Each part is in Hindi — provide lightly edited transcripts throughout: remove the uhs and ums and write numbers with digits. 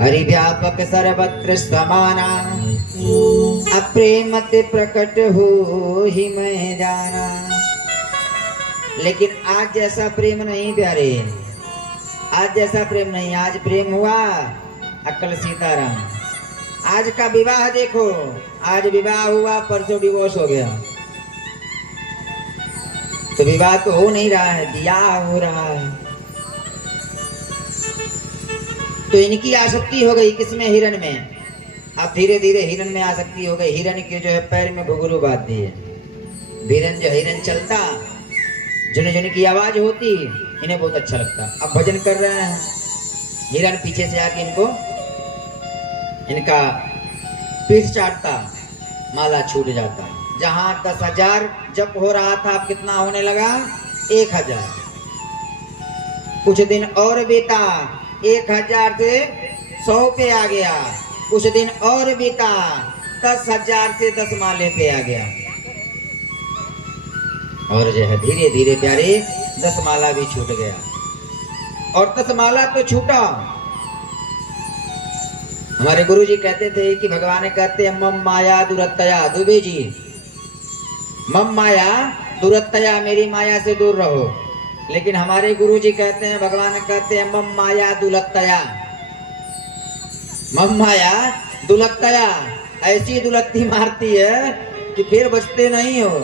हरि व्यापक सर्वत्र समाना, अप्रेमत प्रकट हो ही मैं जाना। लेकिन आज जैसा प्रेम नहीं प्यारे, आज जैसा प्रेम नहीं। आज प्रेम हुआ अक्कल सीताराम। आज का विवाह देखो, आज विवाह हुआ परसों डिवोर्स हो गया। तो विवाह तो हो नहीं रहा है, ब्याह हो रहा है। तो इनकी आसक्ति हो गई किसमें? हिरण में। अब धीरे धीरे हिरण में आसक्ति हो गई। हिरण के जो है पैर में घुंघरू बांध दिए। हिरण चलता, जुन जुन की आवाज होती, इन्हें बहुत अच्छा लगता। अब भजन कर रहे हैं, हिरण पीछे से आके इनका पीठ चाटता, माला छूट जाता। जहां 10,000 जप हो रहा था, अब कितना होने लगा? 1,000। कुछ दिन और बीता, 1,000 से 100 पे आ गया। कुछ दिन और बीता, 10,000 से 10 माले पे आ गया। और जो है धीरे धीरे प्यारे 10 माला भी छूट गया। और 10 माला तो छूटा। हमारे गुरु जी कहते थे कि भगवान कहते हैं मम माया दुरत्तया। दुबे जी, मम माया दुरत्तया, मेरी माया से दूर रहो। लेकिन हमारे गुरु जी कहते हैं, भगवान कहते हैं मम माया दुलत्तया। मम माया दुलत्तया, ऐसी दुलत्ती मारती है कि फिर बचते नहीं हो।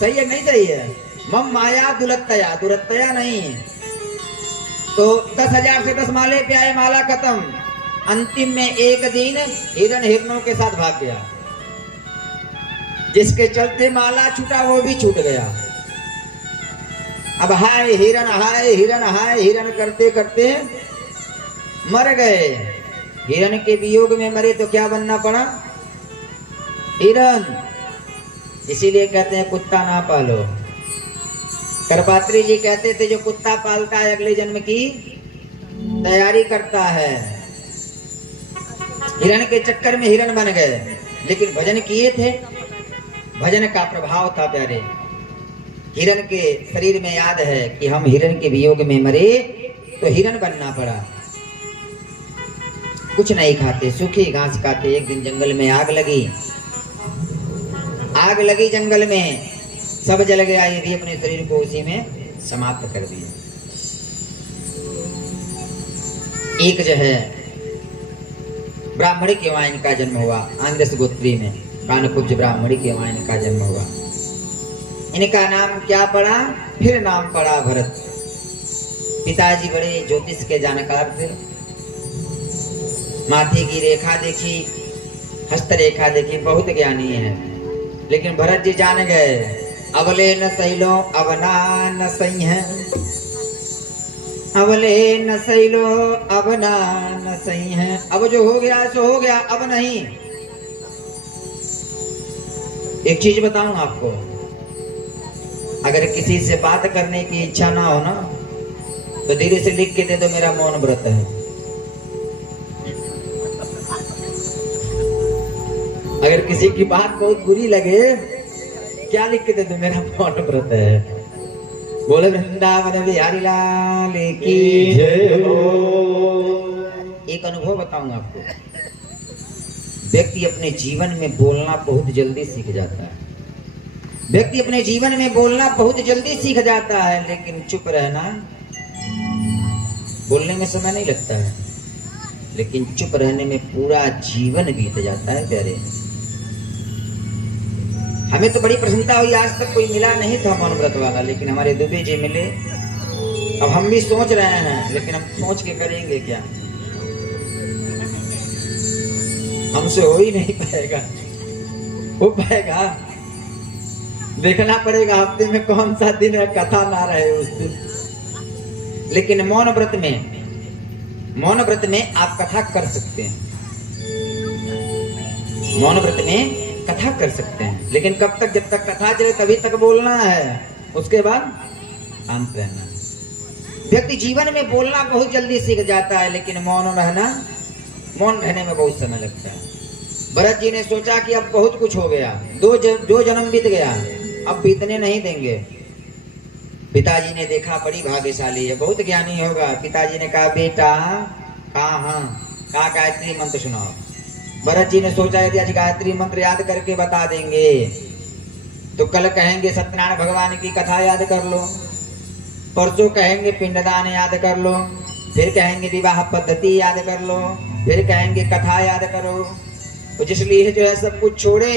सही है नहीं सही है? मम माया दुलत्तया, दुरत्तया नहीं। तो 10,000 से 10 माले पे आए, माला खत्म। अंतिम में एक दिन हिरण हिरणों के साथ भाग गया। जिसके चलते माला छूटा वो भी छूट गया। अब हाय हिरण, हाय हिरण, हाय हिरण करते करते मर गए। हिरण के वियोग में मरे तो क्या बनना पड़ा? हिरण। इसीलिए कहते हैं कुत्ता ना पालो। करपात्री जी कहते थे जो कुत्ता पालता है अगले जन्म की तैयारी करता है। हिरण के चक्कर में हिरण बन गए, लेकिन भजन किए थे। भजन का प्रभाव था प्यारे। हिरण के शरीर में याद है कि हम हिरण के वियोग में मरे तो हिरण बनना पड़ा। कुछ नहीं खाते, सूखी घास खाते। एक दिन जंगल में आग लगी। आग लगी जंगल में, सब जल गया। ये भी अपने शरीर को उसी में समाप्त कर दिया। एक जो है ब्राह्मणी के वहां इनका जन्म हुआ। आंध्रस गोत्री में कानकुब्ज ब्राह्मणी के वहां इनका जन्म हुआ। इनका नाम क्या पड़ा? फिर नाम पड़ा भरत। पिताजी बड़े ज्योतिष के जानकार थे। माथे की रेखा देखी, हस्त रेखा देखी, बहुत ज्ञानी है। लेकिन भरत जी जान गए, अवले न सैलो अवना न सही है। अवले न सैलो अवना न सही है। अब जो हो गया सो हो गया, अब नहीं। एक चीज बताऊं आपको, अगर किसी से बात करने की इच्छा ना हो ना, तो धीरे से लिख के दे दो मेरा मौन व्रत है। अगर किसी की बात बहुत बुरी लगे, क्या लिख के दे दो? मेरा मौन व्रत है। बोले वृंदावन बिहारी लाल की जय हो। एक अनुभव बताऊंगा आपको। व्यक्ति अपने जीवन में बोलना बहुत जल्दी सीख जाता है। व्यक्ति अपने जीवन में बोलना बहुत जल्दी सीख जाता है, लेकिन चुप रहना, बोलने में समय नहीं लगता है, लेकिन चुप रहने में पूरा जीवन बीत जाता है प्यारे। हमें तो बड़ी प्रसन्नता हुई, आज तक कोई मिला नहीं था मौन व्रत वाला, लेकिन हमारे दुबे जी मिले। अब हम भी सोच रहे हैं, लेकिन हम सोच के करेंगे क्या? हमसे हो ही नहीं पाएगा। हो पाएगा? देखना पड़ेगा हफ्ते में कौन सा दिन है, कथा ना रहे उस दिन। लेकिन मौन व्रत में आप कथा कर सकते हैं। मौन व्रत में कथा कर सकते हैं, लेकिन कब तक? जब तक कथा चले तभी तक बोलना है, उसके बाद शांत रहना। व्यक्ति जीवन में बोलना बहुत जल्दी सीख जाता है, लेकिन मौन रहने में बहुत समय लगता है। भरत जी ने सोचा कि अब बहुत कुछ हो गया, दो जन्म बीत गया, अब बीतने नहीं देंगे। पिताजी ने देखा बड़ी भाग्यशाली है, बहुत ज्ञानी होगा। पिताजी ने कहा बेटा कहाँ कहा गायत्री मंत्र सुनाओ। भरत जी ने सोचा यदि आज गायत्री मंत्र याद करके बता देंगे तो कल कहेंगे सत्यनारायण भगवान की कथा याद कर लो, परसों कहेंगे पिंडदान याद कर लो, फिर कहेंगे विवाह पद्धति याद कर लो, फिर कहेंगे कथा याद करो। तो जिसलिए जो है सब कुछ छोड़े,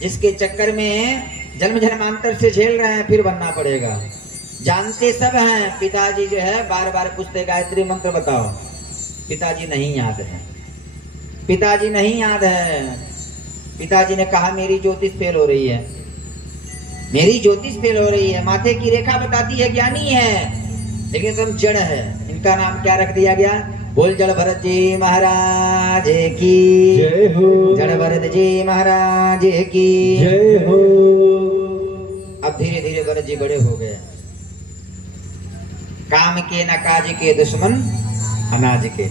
जिसके चक्कर में जन्म जन्मांतर से झेल रहे हैं, फिर बनना पड़ेगा। जानते सब हैं, पिताजी जो है बार बार पूछते गायत्री मंत्र बताओ, पिताजी नहीं याद है, पिताजी नहीं याद है। पिताजी ने कहा मेरी ज्योतिष फेल हो रही है, मेरी ज्योतिष फेल हो रही है। माथे की रेखा बताती है ज्ञानी है, लेकिन तुम जड़ है। इनका नाम क्या रख दिया गया? बोल जड़ भरत जी महाराज की जय हो, जड़ भरत जी महाराज की जय हो। अब धीरे धीरे भरत जी बड़े हो गए। काम के न काज के दुश्मन अनाज के।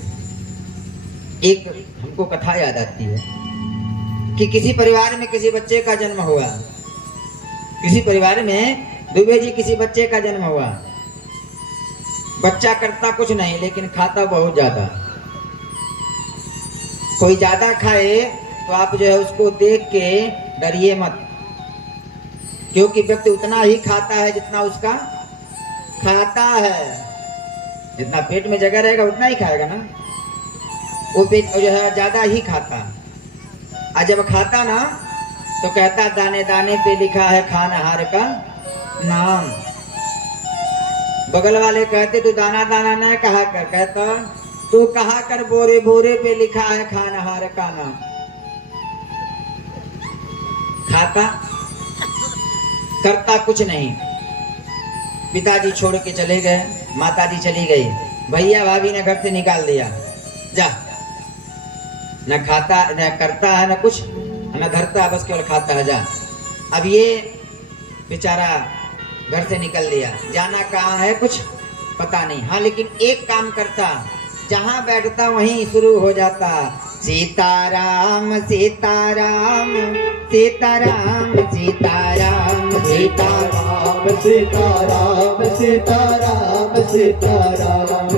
एक हमको कथा याद आती है कि किसी परिवार में किसी बच्चे का जन्म हुआ, किसी परिवार में दुबे जी किसी बच्चे का जन्म हुआ। बच्चा करता कुछ नहीं लेकिन खाता बहुत ज्यादा। कोई ज्यादा खाए तो आप जो है उसको देख के डरिए मत, क्योंकि व्यक्ति उतना ही खाता है जितना उसका खाता है। जितना पेट में जगह रहेगा उतना ही खाएगा ना, वो पेट जो है ज्यादा ही खाता। और जब खाता ना तो कहता दाने दाने पे लिखा है खानहार का नाम। बगल वाले कहते तू दाना दाना न कहा कर, कहता तू कहा कर बोरे बोरे पे लिखा है खानहार का नाम। खाता करता कुछ नहीं। पिताजी छोड़ के चले गए, माताजी चली गई, भैया भाभी ने घर से निकाल दिया, जा। न खाता न करता है, न कुछ न धरता है, बस केवल खाता है, जा। अब ये बेचारा घर से निकल दिया, जाना कहाँ है कुछ पता नहीं। हाँ लेकिन एक काम करता, जहाँ बैठता वहीं शुरू हो जाता, सीताराम सीताराम सीताराम सीताराम सीताराम सीताराम सीताराम सीताराम सीताराम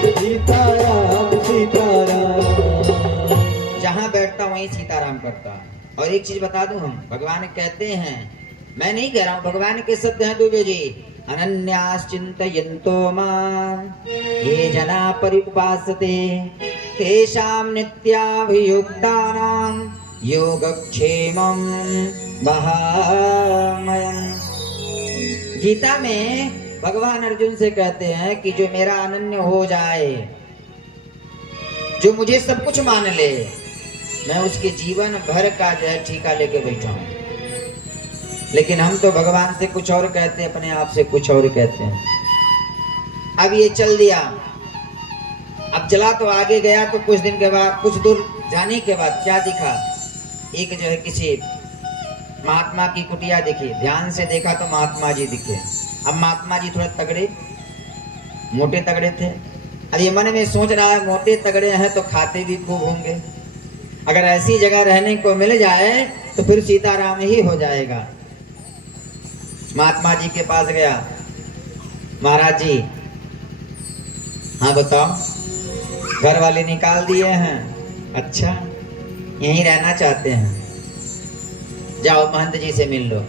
सीताराम सीताराम। जहाँ बैठता वहीं सीताराम करता। और एक चीज बता दूं, हम भगवान कहते हैं, मैं नहीं कह रहा हूँ, भगवान के शब्द हैं दुबे जी, अनन्याश्चिन्तयन्तो मां ये जना परिउपासते तेषां नित्याभियुक्तानां योगक्षेमं वहामयम्। गीता में भगवान अर्जुन से कहते हैं कि जो मेरा अनन्य हो जाए, जो मुझे सब कुछ मान ले, मैं उसके जीवन भर का जो है ठीका लेके बैठा हूं। लेकिन हम तो भगवान से कुछ और कहते हैं, अपने आप से कुछ और कहते हैं। अब ये चल दिया, अब चला तो आगे गया, तो कुछ दिन के बाद, कुछ दूर जाने के बाद क्या दिखा, एक जो है किसी महात्मा की कुटिया दिखी। ध्यान से देखा तो महात्मा जी दिखे। अब महात्मा जी थोड़े तगड़े, मोटे तगड़े थे। अब ये मन में सोच रहा है मोटे तगड़े हैं तो खाते भी खूब होंगे, अगर ऐसी जगह रहने को मिल जाए तो फिर सीताराम ही हो जाएगा। महात्मा जी के पास गया, महाराज जी हाँ बताओ, घर वाले निकाल दिए हैं, अच्छा यहीं रहना चाहते हैं, जाओ महंत जी से मिल लो।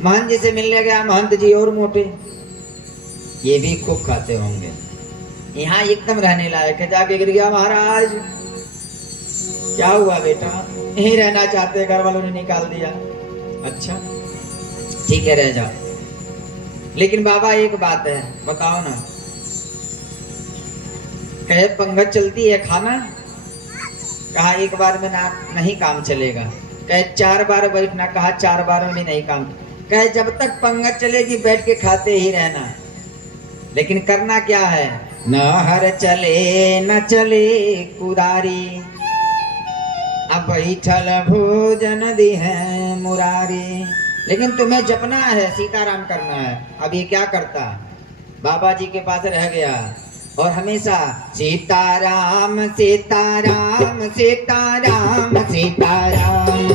महंत जी से मिलने गया, महंत जी और मोटे, ये भी खूब खाते होंगे, यहाँ एकदम रहने लायक है। जाके गिर गया, महाराज क्या हुआ बेटा, यहीं रहना चाहते, घर वालों ने निकाल दिया, अच्छा ठीक है रह जाओ, लेकिन बाबा एक बात है बताओ ना। कहे पंगत चलती है खाना, कहा एक बार में ना नहीं काम चलेगा। कहे 4 बार बैठना, कहा 4 बार में भी नहीं काम। कहे जब तक पंगत चलेगी बैठ के खाते ही रहना, लेकिन करना क्या है, न हर चले न चले कुदारी, अब बैठल भोजन दी है मुरारी। लेकिन तुम्हें जपना है, सीताराम करना है। अब ये क्या करता, बाबा जी के पास रह गया और हमेशा सीताराम सीताराम सीताराम सीताराम सीताराम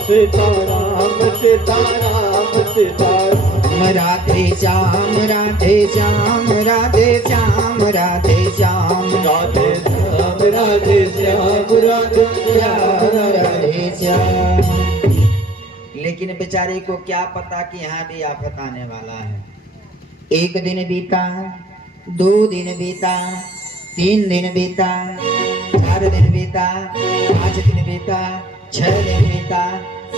सीताराम सीताराम सीताराम राधे श्याम राधे श्याम राधे श्याम श्याम राधे श्याम राधे श्याम राधे श्याम राधे श्याम राधे श्याम। लेकिन बेचारे को क्या पता कि यहाँ भी आफत आने वाला है। एक दिन बीता, 2 दिन बीता, 3 दिन बीता, 4 दिन बीता, 5 दिन बीता, 6 दिन बीता,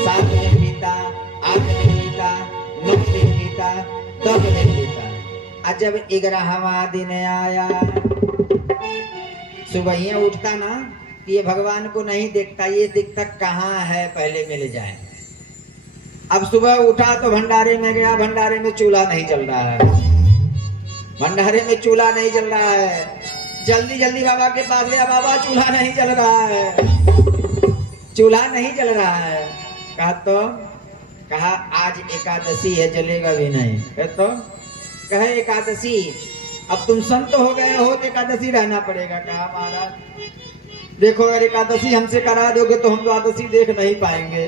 7 दिन बीता, 8 दिन बीता, 9 दिन बीता, 10 दिन बीता। आज जब 11वां दिन आया, सुबह ही उठता ना, ये भगवान को नहीं देखता, ये दिखता कहाँ है, पहले मिल जाए। अब सुबह उठा तो भंडारे में गया, भंडारे में चूल्हा नहीं जल रहा है, भंडारे में चूल्हा नहीं जल रहा है। जल्दी जल्दी बाबा के पास गया, बाबा चूल्हा नहीं जल रहा है, चूल्हा नहीं जल रहा है। कहा आज एकादशी है, जलेगा भी नहीं। तो कहे एकादशी, अब तुम संत हो गए हो तो एकादशी रहना पड़ेगा। कहा महाराज देखो, अगर एकादशी हमसे करा दोगे तो हम द्वादशी देख नहीं पाएंगे,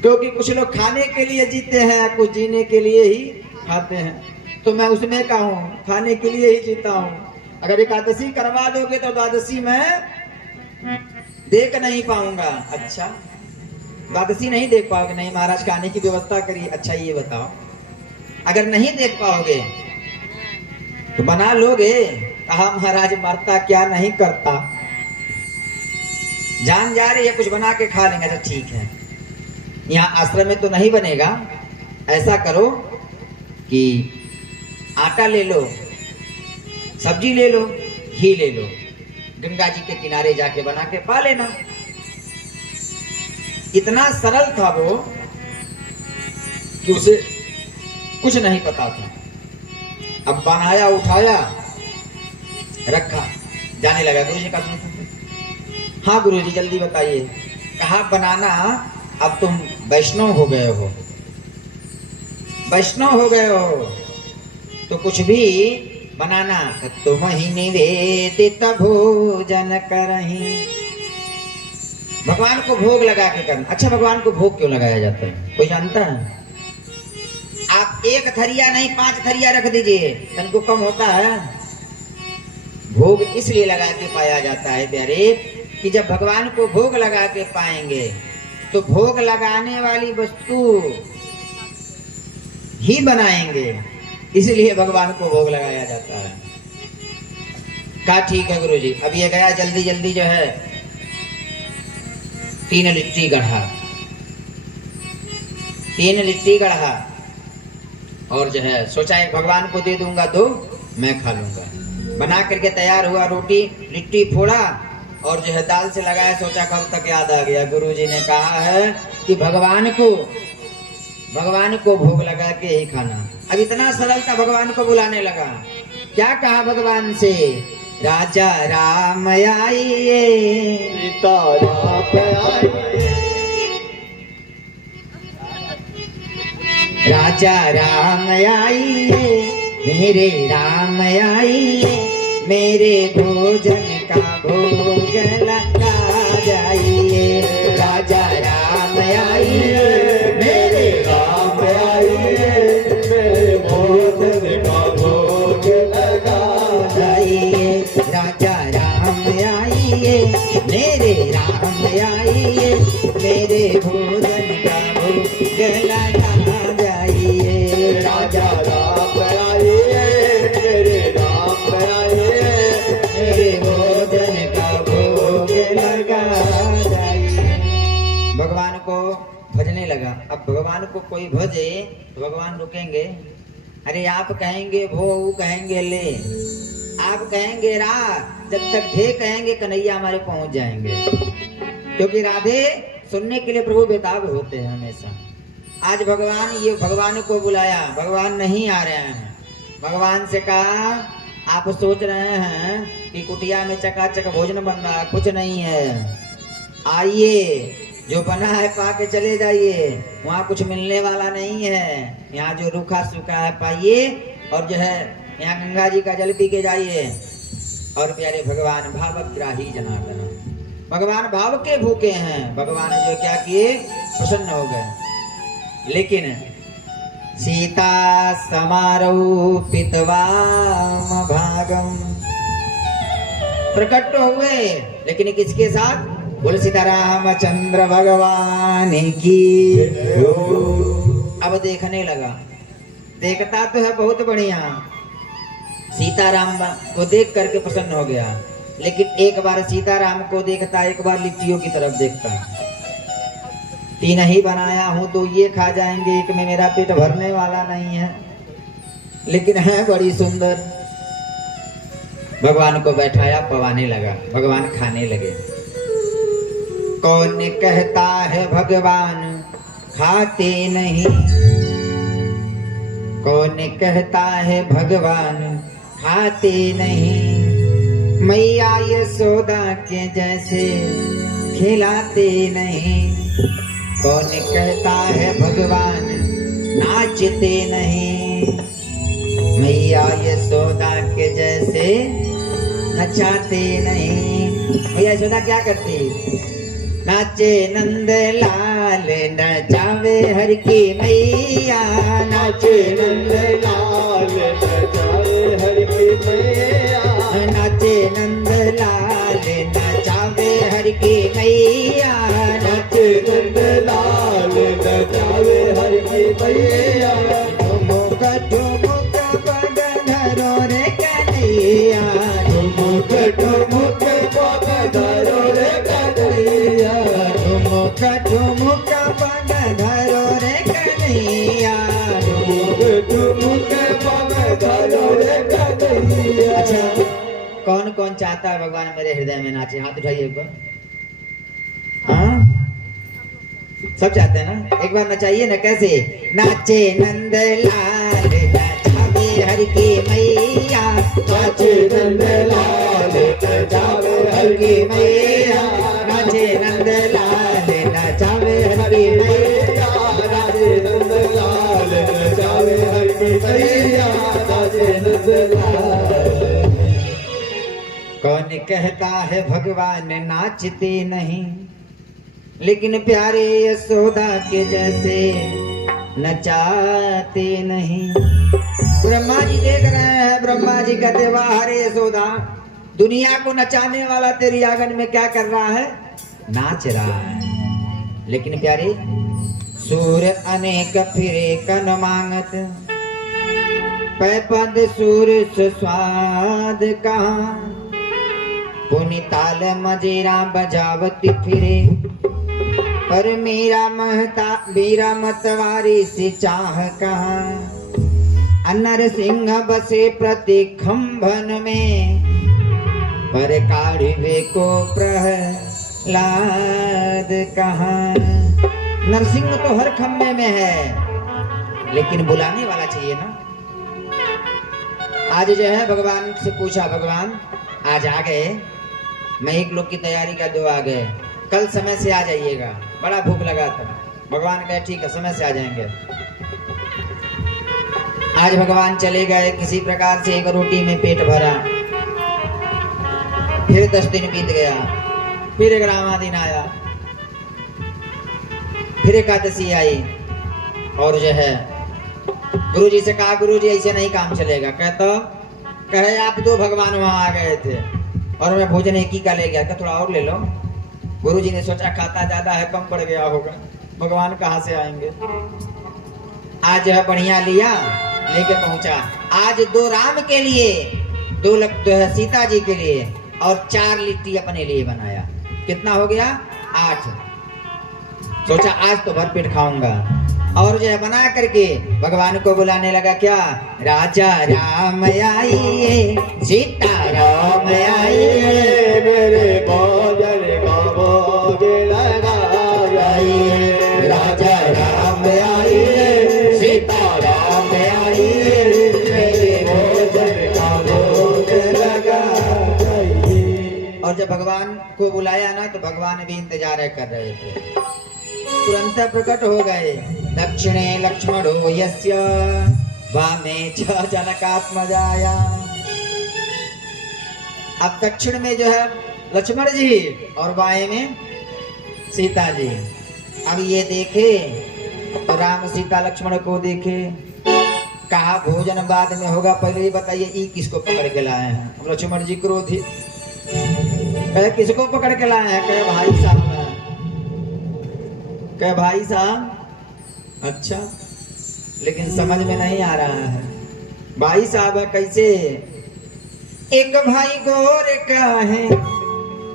क्योंकि कुछ लोग खाने के लिए जीते हैं, कुछ जीने के लिए ही खाते हैं। तो मैं उसमें का हूँ, खाने के लिए ही जीता हूँ। अगर एकादशी करवा दोगे तो द्वादशी में देख नहीं पाऊंगा। अच्छा, द्वादशी नहीं देख पाओगे? नहीं महाराज, खाने की व्यवस्था करिए। अच्छा ये बताओ, अगर नहीं देख पाओगे तो बना लोगे? कहा महाराज मरता क्या नहीं करता, जान जा रही है, कुछ बना के खा लेंगे। अच्छा ठीक है, यहाँ आश्रम में तो नहीं बनेगा, ऐसा करो कि आटा ले लो, सब्जी ले लो, घी ले लो, गंगा जी के किनारे जाके बना के पा लेना। इतना सरल था वो कि उसे कुछ नहीं पता था। अब बनाया, उठाया, रखा, जाने लगा। गुरुजी का सुनते, हाँ गुरुजी जल्दी बताइए। कहा बनाना, अब तुम वैष्णव हो गए हो, वैष्णव हो गए हो तो कुछ भी बनाना, तुम ही निवेदित भोजन करही। भगवान को भोग लगा के करना। अच्छा, भगवान को भोग क्यों लगाया जाता है, कोई जानता है? आप 1 थरिया नहीं 5 थरिया रख दीजिए, तनको कम होता है। भोग इसलिए लगा के पाया जाता है प्यारे, कि जब भगवान को भोग लगा के पाएंगे तो भोग लगाने वाली वस्तु ही बनाएंगे, इसलिए भगवान को भोग लगाया जाता है। कहा ठीक है गुरुजी। अब ये गया जल्दी जल्दी जो है 3 लिट्टी गढ़ा, 3 लिट्टी गढ़ा, और जो है सोचा है भगवान को दे दूंगा, 2 मैं खा लूंगा। बना करके तैयार हुआ, रोटी लिट्टी फोड़ा और जो है दाल से लगाया। सोचा कब तक याद आ गया, गुरुजी ने कहा है कि भगवान को भोग लगा के ही खाना। अब इतना सरल था, भगवान को बुलाने लगा। क्या कहा भगवान से? राजा राम आइए, सीता राम आइए, राजा राम आइए, मेरे राम आइए, मेरे भोजन का भोग लगा जाइए। राजा राम आइए, मेरे राम आइए, मेरे भोजन का भोग लगा जाइए। राजा राम आइए, मेरे राम आइए, मेरे भोजन का भोग लगा जाइए। राजा राम आइए, मेरे राम आइए, मेरे भोजन का भोग लगा जाइए। भगवान को भजने लगा। अब भगवान को कोई भजे तो भगवान रुकेंगे? अरे आप कहेंगे भो, वो कहेंगे ले, आप कहेंगे रा, जब तक ढे कहेंगे कन्हैया हमारे पहुंच जाएंगे। क्योंकि राधे सुनने के लिए प्रभु बेताब होते हैं हमेशा। आज भगवान को बुलाया, भगवान नहीं आ रहे हैं। भगवान से कहा आप सोच रहे हैं कि कुटिया में चकाचक भोजन बन रहा, कुछ नहीं है, आइए जो बना है पा के चले जाइए, वहाँ कुछ मिलने वाला नहीं है। यहाँ जो रूखा सूखा है पाइए, और जो है यहाँ गंगा जी का जल पी के जाइए। और प्यारे भगवान भावग्राही जनार्दन, भगवान भाव के भूखे हैं। भगवान ने जो क्या किए, प्रसन्न हो गए। लेकिन सीता समारोपितवाम भावे, भागम। प्रकट तो हुए लेकिन किसके साथ? बोले सीतारामचंद्र भगवान की। अब देखने लगा, देखता तो है बहुत बढ़िया, सीताराम को देख करके प्रसन्न हो गया, लेकिन एक बार सीताराम को देखता, एक बार लिट्टियों की तरफ देखता। तीन ही बनाया हूं तो ये खा जाएंगे, एक में मेरा पेट भरने वाला नहीं है, लेकिन है बड़ी सुंदर। भगवान को बैठाया, पवाने लगा, भगवान खाने लगे। कौन कहता है भगवान खाते नहीं, कौन कहता है भगवान खाते नहीं, मैया यशोदा के जैसे खिलाते नहीं। कौन कहता है भगवान नाचते नहीं, मैया यशोदा के जैसे नचाते नहीं। मैया यशोदा क्या करती? नाचे नंद लाल नचावे हर की मैया, नाचे नंद लाल नचावे हर की मैया, नाचे नंद लाल नचावे हर की मैया, नाचे नंद लाल नचावे हर की मैया। ठुमुक ठुमुक पग धरो रे कन्हैया, ठुमुक ठुमुक पग धरो रे कन्हैया, ठुमुक ठुमुक पग धरो रे कन्हैया, ठुमुक ठुमुक पग धरो रे कन्हैया। अच्छा, कौन कौन चाहता है भगवान मेरे हृदय में नाचे? हाथ उठाइए एक बार। हाँ, सब चाहते हैं ना? एक बार नचाइए ना। कैसे? नाचे नंद लाल नचावे हर की मैया, नाचे नंद लाल नचावे हर की मैया, नाचे नंद लाल नचावे हर की मैया, नाचे नंद लाल नचावे हर की मैया, नाचे नंद लाल। कौन कहता है भगवान नाचते नहीं, लेकिन प्यारे यशोदा के जैसे नचाते नहीं। ब्रह्मा जी देख रहे हैं, ब्रह्मा जी कहते वाह हरे यशोदा, दुनिया को नचाने वाला तेरी आंगन में क्या कर रहा है? नाच रहा है। लेकिन प्यारे सूर अनेक फिरे कन मांगत, पैपद सूर स्वाद कहाँ, पुनि ताल मजेरा बजावती फिरे, पर मेरा मतवारी से चाह कहाँ। अनर सिंह बसे प्रति खंभन में, पर काढ़वे को प्रहलाद कहाँ। नरसिंह तो हर खंभे में है, लेकिन बुलाने वाला चाहिए ना। आज जो है भगवान से पूछा, भगवान आज आ गए, मैं एक लोग की तैयारी का दो आ गए, कल समय से आ जाइएगा, बड़ा भूख लगा था। भगवान कहे ठीक है, समय से आ जाएंगे। आज भगवान चले गए, किसी प्रकार से एक रोटी में पेट भरा। फिर 10 दिन बीत गया, फिर 11वां दिन आया, फिर एकादशी आई, और जो है गुरुजी से कहा, गुरुजी ऐसे नहीं काम चलेगा। कहे आप दो भगवान वहां आ गए थे और मैं भोजन एक ही का ले गया, क्या थोड़ा और ले लो। गुरुजी ने सोचा खाता ज्यादा है, कम पड़ गया होगा, भगवान कहाँ से आएंगे। आज है बढ़िया लिया, लेके पहुंचा। आज 2 राम के लिए, 2 सीता जी के लिए, और 4 लिट्टी अपने लिए बनाया। कितना हो गया? 8। सोचा आज तो भर पेट खाऊंगा, और जो है बना करके भगवान को बुलाने लगा। क्या? राजा राम आइए, सीता राम आइए, मेरे भोजन का भोग लगाइए। राजा राम आइए, सीता राम आइए, मेरे भोजन का भोग लगाइए। और जब भगवान को बुलाया ना, तो भगवान भी इंतजार कर रहे थे। तुरंत प्रकट हो गए। दक्षिणे लक्ष्मणो यस्य, वामे च जनकात्मजाया। अब दक्षिण में जो है लक्ष्मण जी, और बाएं में सीता जी। अब ये देखे तो राम सीता लक्ष्मण को देखे, कहा भोजन बाद में होगा, पहले ही बताइए ई किसको पकड़ के लाए हैं। हम लक्ष्मण जी क्रोधित, कहे किसको पकड़ के लाए हैं? कहे भाई साहब हैं। कहे भाई साहब, अच्छा, लेकिन समझ में नहीं आ रहा है। भाई साहब है कैसे? एक भाई गोर का है,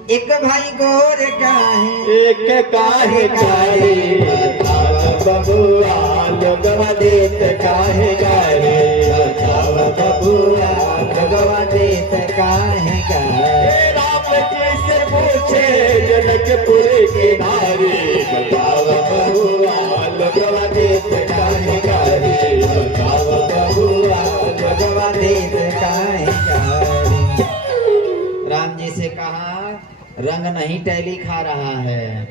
एक भाई गोर का है, एक काहे काहे बताव बबुआ, लोगवा देत काहे काहे बताव बबुआ, भगवा देत काहे गाए। राम जी से पूछे जनकपुर के नारी, बताव बबुआ, लोगवा देत काहे काहे बताव बबुआ, भगवा देत काहे गाए। राम जी से कहा रंग नहीं टैली खा रहा है,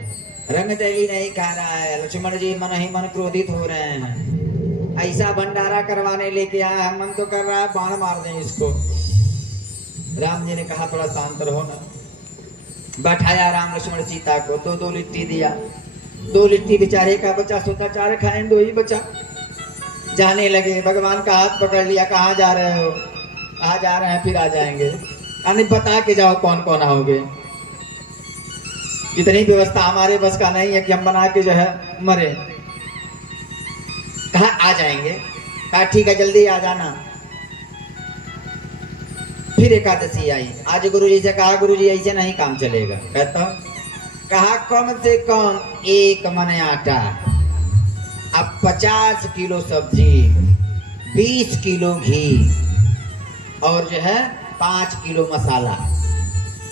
रंग टैली नहीं खा रहा है। लक्ष्मण जी मन ही मन क्रोधित हो रहे हैं। ऐसा भंडारा करवाने लेके आया है, मन तो कर रहा है बाण मार दें इसको। राम जी ने कहा थोड़ा शांत रहो ना। बैठाया राम लक्ष्मण सीता को, तो 2 लिट्टी दिया। 2 लिट्टी बेचारे का बचा, सोता 4 खाएं, 2 ही बचा। जाने लगे, भगवान का हाथ पकड़ लिया, कहाँ जा रहे हो? कहाँ जा रहे हैं? फिर आ जाएंगे, यानी बता के जाओ कौन कौन आओगे। इतनी व्यवस्था हमारे बस का नहीं है कि हम बना के जो है मरे। कहा आ जाएंगे, कहा ठीक है जल्दी आ जाना। फिर एकादशी आई। आज गुरुजी से कहा गुरुजी ऐसे नहीं काम चलेगा। कहता कहा कम से कम 1 मन आटा, अब 50 किलो सब्जी, 20 किलो घी और जो है 5 किलो मसाला,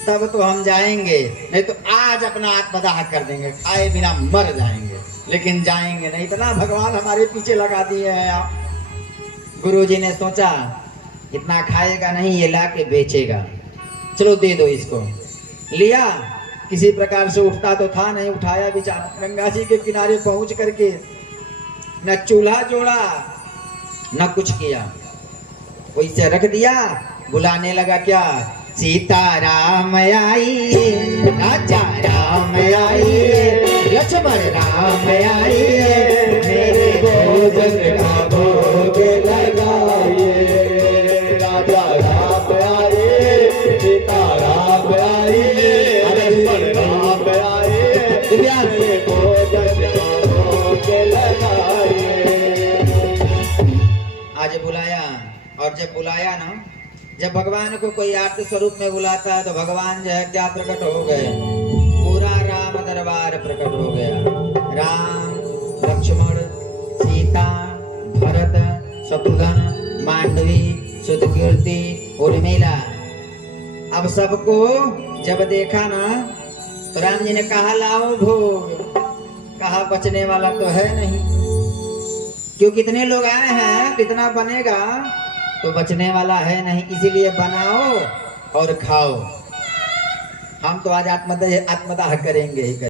तब तो हम जाएंगे, नहीं तो आज अपना आत्मदाह कर देंगे, खाए बिना मर जाएंगे, लेकिन जाएंगे नहीं। इतना भगवान हमारे पीछे लगा दिए हैं आप। गुरुजी ने सोचा इतना खाएगा नहीं, ये ला के बेचेगा, चलो दे दो इसको। लिया, किसी प्रकार से उठता तो था नहीं, उठाया बेचारा, गंगा जी के किनारे पहुंच करके न चूल्हा जोड़ा न कुछ किया, वैसे रख दिया। बुलाने लगा, क्या सीताराम आई, राजा राम आई, लक्ष्मण राम आई, मेरे भोजन का भोग लगाइए। राजा राम आए, सीता राम आई, लक्ष्मण राम आए, मेरे भोजन का भोग लगाइए। आज बुलाया, और जब बुलाया ना, जब भगवान को कोई आर्त स्वरूप में बुलाता है तो भगवान जो है क्या प्रकट हो गए? पूरा राम दरबार प्रकट हो गया। राम, लक्ष्मण, सीता, भरत, शत्रुघ्न, मांडवी, सुतकीर्ति, उर्मिला, अब सबको जब देखा ना तो राम जी ने कहा लाओ भोग। कहा बचने वाला तो है नहीं, क्यों कितने लोग आए हैं, कितना बनेगा, तो बचने वाला है नहीं, इसीलिए बनाओ और खाओ। हम तो आज आत्मदाह करेंगे ही करेंगे।